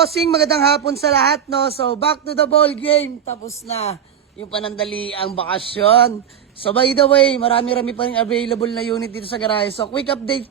bossing, magandang hapon sa lahat, no? So, back to the ball game. Tapos na yung panandali ang bakasyon. So, by the way, marami-rami pa rin available na unit dito sa garahe. So, quick update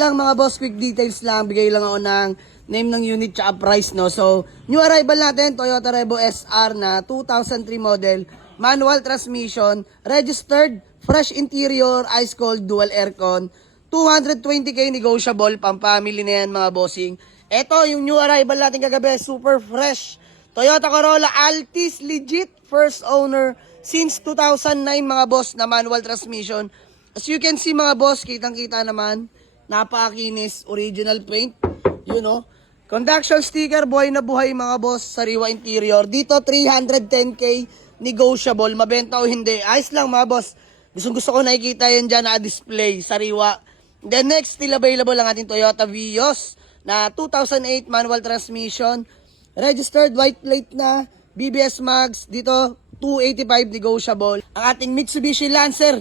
lang mga boss, quick details lang. Bigay lang ako ng name ng unit tsaka price, no? So, new arrival natin, Toyota Revo SR na 2003 model, manual transmission, registered, fresh interior, ice cold, dual aircon, 220k negotiable, pang-family na yan mga bossing. Ito, yung new arrival natin kagabi, super fresh. Toyota Corolla Altis, legit first owner since 2009 mga boss na manual transmission. As you can see mga boss, kitang-kita naman, napakakinis, original paint, you know. Conduction sticker, buhay na buhay mga boss, sariwa interior. Dito 310k negotiable, mabenta o hindi. Ayos lang mga boss. Gusto ko nakikita yan dyan na display, sariwa. Then next, still available ang ating Toyota Vios na 2008 manual transmission, registered white plate na, BBS Max, dito 285 negotiable. Ang ating Mitsubishi Lancer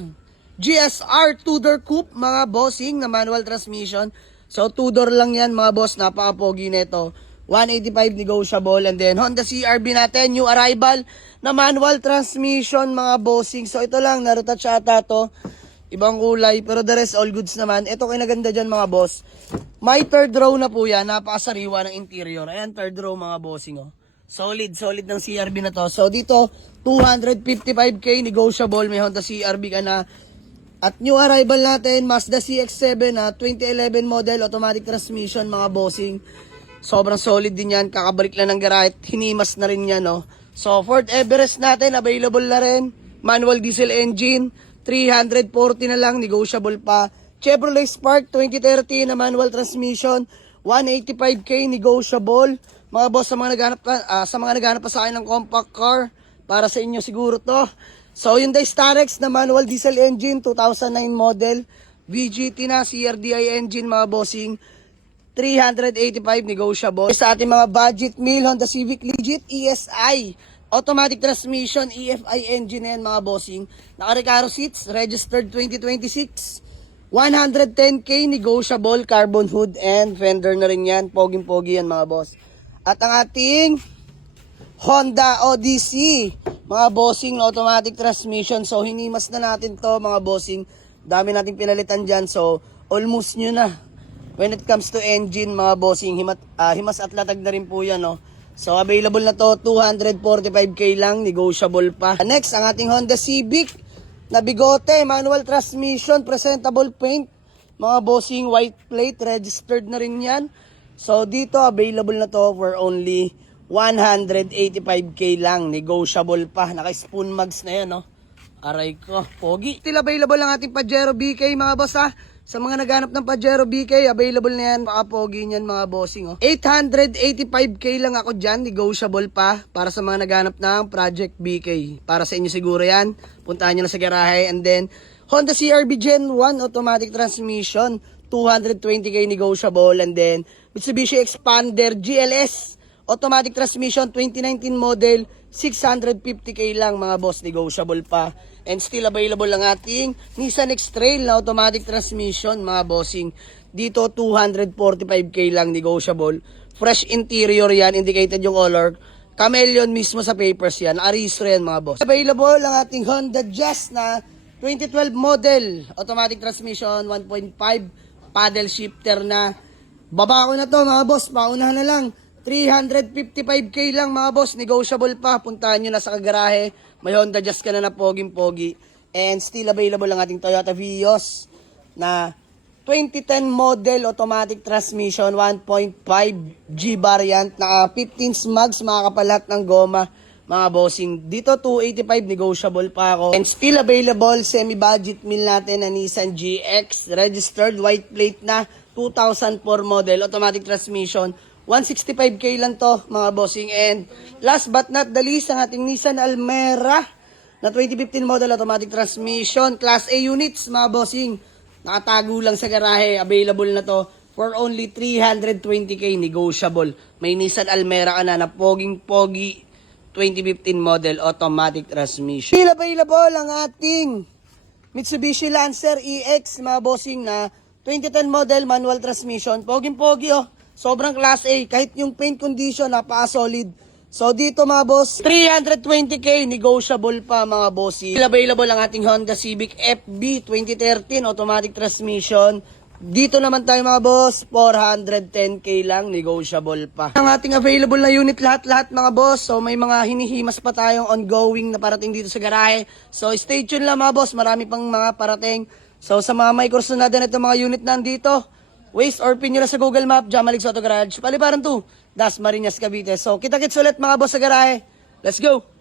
GSR 2-door coupe mga bossing na manual transmission. So 2-door lang yan mga boss, napaka-pogi nito. 185 negotiable. And then Honda CR-V natin, new arrival na manual transmission mga bossing. So ito lang, narutat siya ata to. Ibang kulay, pero the rest all goods naman. Ito kinaganda dyan mga boss. May third row na po yan, napakasariwa ng interior. Ayan, third row mga bossing, oh. Solid ng CR-V na to. So dito, 255k negotiable, may Honda CR-V ka na. At new arrival natin, Mazda CX-7 na 2011 model, automatic transmission mga bossing. Sobrang solid din yan, kakabalik lang ng garahe, hinimas na rin yan, no. So Ford Everest natin, available na rin. Manual diesel engine, 340 na lang, negotiable pa. Chevrolet Spark 2030 na manual transmission, 185k negotiable. Mga boss, sa mga naghanap pa sa akin ng compact car, para sa inyo siguro to. So Hyundai Starex na manual diesel engine, 2009 model, VGT na CRDI engine mga bossing, 385 negotiable. Sa ating mga budget meal, Honda Civic Legit ESI, automatic transmission, EFI engine yan mga bossing. Naka-recaro seats, registered 2026. 110k negotiable, carbon hood and fender na rin yan. Poging-pogi yan mga boss. At ang ating Honda Odyssey, mga bossing, automatic transmission. So hinimas na natin to mga bossing. Dami nating pinalitan dyan. So almost nyo na. When it comes to engine mga bossing, himas at latag na rin po yan, no? So available na to, 245k lang, negotiable pa. Next, ang ating Honda Civic na bigote, manual transmission, presentable paint. Mga bossing, white plate, registered na rin yan. So dito, available na to for only 185k lang, negotiable pa. Naka-spoon mugs na yan, no? Aray ko, pogi. Still available ang ating Pajero BK mga boss, ha? Sa mga naghanap ng Pajero BK, available na yan. Paka-pogi niyan mga bossing, oh. 885k lang ako dyan, negotiable pa. Para sa mga naghanap ng Project BK. Para sa inyo siguro yan. Puntahan nyo na sa garahe. And then, Honda CR-V Gen 1 automatic transmission, 220k negotiable. And then, Mitsubishi Expander GLS automatic transmission, 2019 model, 650k lang mga boss, negotiable pa. And still available ang ating Nissan X-Trail na automatic transmission mga bossing. Dito 245k lang, negotiable. Fresh interior yan, indicated yung color. Chameleon mismo sa papers yan, aristro yan mga boss. Available ang ating Honda Jazz na 2012 model, automatic transmission, 1.5 paddle shifter na. Baba ko na to mga boss, paunahan na lang. 355k lang mga boss, negotiable pa. Puntahan nyo na sa kagarahe. May Honda Jazz ka na na poging-pogi. And still available ang ating Toyota Vios na 2010 model, automatic transmission, 1.5 G variant, naka 15 smugs, makakapalat ng goma mga bossing. Dito 285, negotiable pa ako. And still available, semi-budget meal natin na Nissan GX, registered white plate na 2004 model, automatic transmission, 165k lang to mga bossing. And last but not the least, ang ating Nissan Almera na 2015 model, automatic transmission, Class A units mga bossing. Nakatago lang sa garahe, available na to for only 320k negotiable. May Nissan Almera ka na poging-pogi 2015 model, automatic transmission. Still available ang ating Mitsubishi Lancer EX mga bossing na 2010 model, manual transmission. Poging-pogi, oh. Sobrang class A. Kahit yung paint condition, napaka-solid. So dito mga boss, 320k, negotiable pa mga bossy. Available ang ating Honda Civic FB 2013 automatic transmission. Dito naman tayo mga boss, 410k lang, negotiable pa. Ang ating available na unit lahat-lahat mga boss. So may mga hinihimas pa tayong ongoing na parating dito sa garahe. So stay tuned lang mga boss, marami pang mga parating. So sa mga may kurso na din itong mga unit nandito, Waze or pin nyo na sa Google Map, Jamalig Auto Garage, Paliparan 2, Dasmariñas, Cavite. So kita-kits ulit mga boss sa garahe. Let's go!